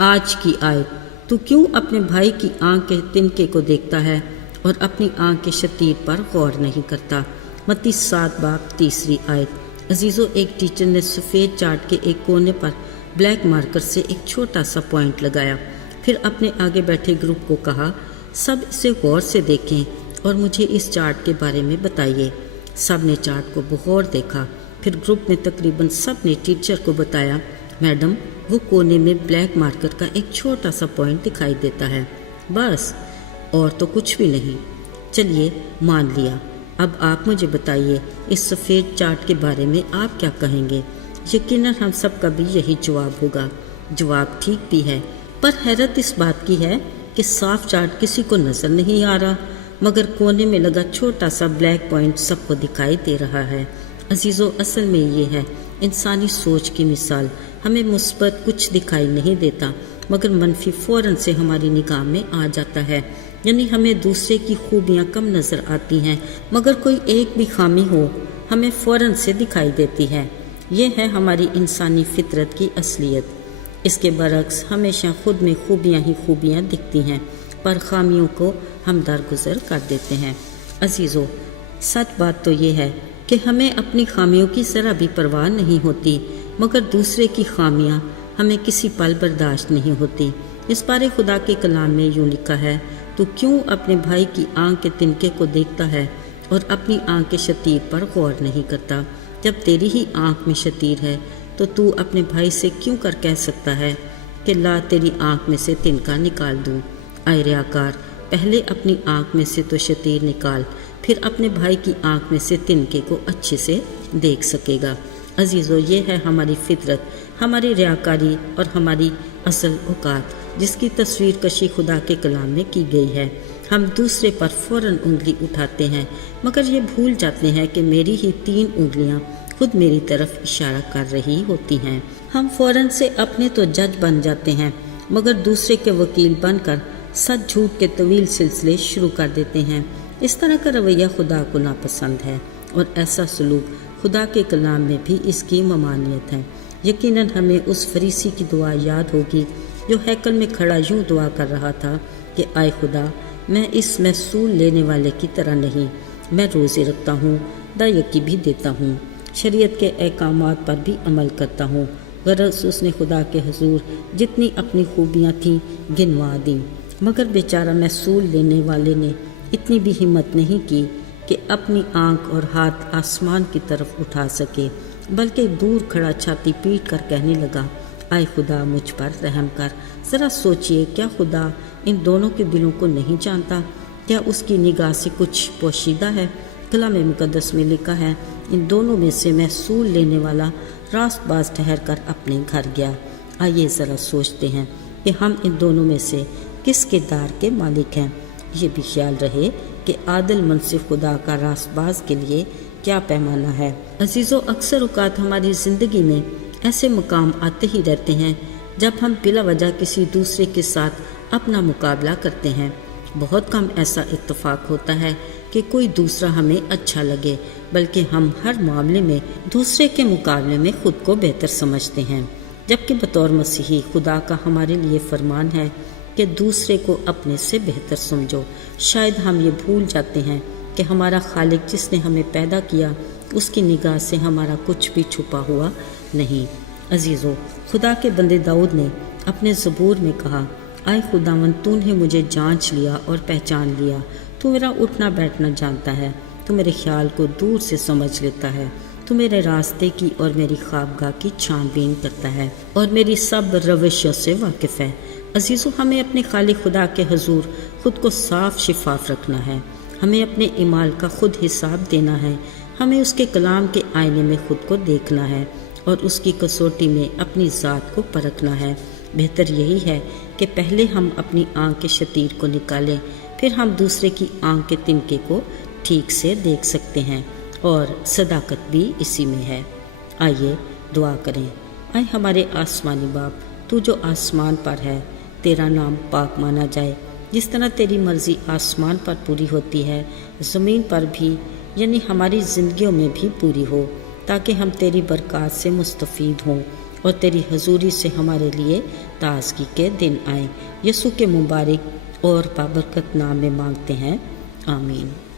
آج کی آیت، تو کیوں اپنے بھائی کی آنکھ کے تنکے کو دیکھتا ہے اور اپنی آنکھ کے شتیر پر غور نہیں کرتا۔ متی 7 باب 3 آیت۔ عزیزو، ایک ٹیچر نے سفید چارٹ کے ایک کونے پر بلیک مارکر سے ایک چھوٹا سا پوائنٹ لگایا، پھر اپنے آگے بیٹھے گروپ کو کہا، سب اسے غور سے دیکھیں اور مجھے اس چارٹ کے بارے میں بتائیے۔ سب نے چارٹ کو بغور دیکھا، پھر گروپ میں تقریباً سب نے ٹیچر کو بتایا، میڈم وہ کونے میں بلیک مارکر کا ایک چھوٹا سا پوائنٹ دکھائی دیتا ہے، بس، اور تو کچھ بھی نہیں۔ چلیے مان لیا، اب آپ مجھے بتائیے اس سفید چارٹ کے بارے میں آپ کیا کہیں گے؟ یقیناً ہم سب کا بھی یہی جواب ہوگا۔ جواب ٹھیک بھی ہے، پر حیرت اس بات کی ہے کہ صاف چارٹ کسی کو نظر نہیں آ رہا، مگر کونے میں لگا چھوٹا سا بلیک پوائنٹ سب کو دکھائی دے رہا ہے۔ عزیزو، اصل میں یہ ہے انسانی سوچ کی مثال۔ ہمیں مثبت کچھ دکھائی نہیں دیتا، مگر منفی فوراً سے ہماری نگاہ میں آ جاتا ہے۔ یعنی ہمیں دوسرے کی خوبیاں کم نظر آتی ہیں، مگر کوئی ایک بھی خامی ہو ہمیں فوراً سے دکھائی دیتی ہے۔ یہ ہے ہماری انسانی فطرت کی اصلیت۔ اس کے برعکس ہمیشہ خود میں خوبیاں ہی خوبیاں دکھتی ہیں، پر خامیوں کو ہم درگزر کر دیتے ہیں۔ عزیزو، سچ بات تو یہ ہے کہ ہمیں اپنی خامیوں کی ذرا بھی پرواہ نہیں ہوتی، مگر دوسرے کی خامیاں ہمیں کسی پل برداشت نہیں ہوتی۔ اس بارے خدا کے کلام میں یوں لکھا ہے، تو کیوں اپنے بھائی کی آنکھ کے تنکے کو دیکھتا ہے اور اپنی آنکھ کے شتیر پر غور نہیں کرتا؟ جب تیری ہی آنکھ میں شتیر ہے تو اپنے بھائی سے کیوں کر کہہ سکتا ہے کہ لا تیری آنکھ میں سے تنکا نکال دوں؟ اے ریاکار، پہلے اپنی آنکھ میں سے تو شتیر نکال، پھر اپنے بھائی کی آنکھ میں سے تنکے کو اچھے سے دیکھ سکے گا۔ عزیزو، یہ ہے ہماری فطرت، ہماری ریاکاری اور ہماری اصل اوقات، جس کی تصویر کشی خدا کے کلام میں کی گئی ہے۔ ہم دوسرے پر فوراً انگلی اٹھاتے ہیں، مگر یہ بھول جاتے ہیں کہ میری ہی 3 انگلیاں خود میری طرف اشارہ کر رہی ہوتی ہیں۔ ہم فوراً سے اپنے تو جج بن جاتے ہیں، مگر دوسرے کے وکیل بن کر سچ جھوٹ کے طویل سلسلے شروع کر دیتے ہیں۔ اس طرح کا رویہ خدا کو ناپسند ہے، اور ایسا سلوک خدا کے کلام میں بھی اس کی ممانعت ہے۔ یقیناً ہمیں اس فریسی کی دعا یاد ہوگی جو ہیکل میں کھڑا یوں دعا کر رہا تھا کہ اے خدا، میں اس محصول لینے والے کی طرح نہیں، میں روزے رکھتا ہوں، دایکی بھی دیتا ہوں، شریعت کے احکامات پر بھی عمل کرتا ہوں۔ غرض اس نے خدا کے حضور جتنی اپنی خوبیاں تھیں گنوا دیں، مگر بیچارہ محصول لینے والے نے اتنی بھی ہمت نہیں کی کہ اپنی آنکھ اور ہاتھ آسمان کی طرف اٹھا سکے، بلکہ دور کھڑا چھاتی پیٹ کر کہنے لگا، اے خدا مجھ پر رحم کر۔ ذرا سوچئے، کیا خدا ان دونوں کے دلوں کو نہیں جانتا؟ کیا اس کی نگاہ سے کچھ پوشیدہ ہے؟ کلام مقدس میں لکھا ہے، ان دونوں میں سے محصول لینے والا راست باز ٹھہر کر اپنے گھر گیا۔ آئیے ذرا سوچتے ہیں کہ ہم ان دونوں میں سے کس کردار کے مالک ہیں۔ یہ بھی خیال رہے کہ عادل منصف خدا کا راست باز کے لیے کیا پیمانہ ہے۔ عزیزو، اکثر اوقات ہماری زندگی میں ایسے مقام آتے ہی رہتے ہیں جب ہم بلا وجہ کسی دوسرے کے ساتھ اپنا مقابلہ کرتے ہیں۔ بہت کم ایسا اتفاق ہوتا ہے کہ کوئی دوسرا ہمیں اچھا لگے، بلکہ ہم ہر معاملے میں دوسرے کے مقابلے میں خود کو بہتر سمجھتے ہیں، جبکہ بطور مسیحی خدا کا ہمارے لیے فرمان ہے کہ دوسرے کو اپنے سے بہتر سمجھو۔ شاید ہم یہ بھول جاتے ہیں کہ ہمارا خالق جس نے ہمیں پیدا کیا، اس کی نگاہ سے ہمارا کچھ بھی چھپا ہوا نہیں۔ عزیزو، خدا کے بندے داؤد نے اپنے زبور میں کہا، اے خداوند، تو نے مجھے جانچ لیا اور پہچان لیا، تو میرا اٹھنا بیٹھنا جانتا ہے، تو میرے خیال کو دور سے سمجھ لیتا ہے، تو میرے راستے کی اور میری خوابگاہ کی چھان بین کرتا ہے، اور میری سب روشوں سے واقف ہے۔ عزیزو، ہمیں اپنے خالق خدا کے حضور خود کو صاف شفاف رکھنا ہے، ہمیں اپنے اعمال کا خود حساب دینا ہے، ہمیں اس کے کلام کے آئینے میں خود کو دیکھنا ہے اور اس کی کسوٹی میں اپنی ذات کو پرکھنا ہے۔ بہتر یہی ہے کہ پہلے ہم اپنی آنکھ کے شتیر کو نکالیں، پھر ہم دوسرے کی آنکھ کے تنکے کو ٹھیک سے دیکھ سکتے ہیں، اور صداقت بھی اسی میں ہے۔ آئیے دعا کریں۔ اے ہمارے آسمانی باپ، تو جو آسمان پر ہے، تیرا نام پاک مانا جائے۔ جس طرح تیری مرضی آسمان پر پوری ہوتی ہے، زمین پر بھی، یعنی ہماری زندگیوں میں بھی پوری ہو، تاکہ ہم تیری برکات سے مستفید ہوں۔ اور تیری حضوری سے ہمارے لیے تازگی کے دن آئیں۔ یسوع کے مبارک اور بابرکت نام میں مانگتے ہیں، آمین۔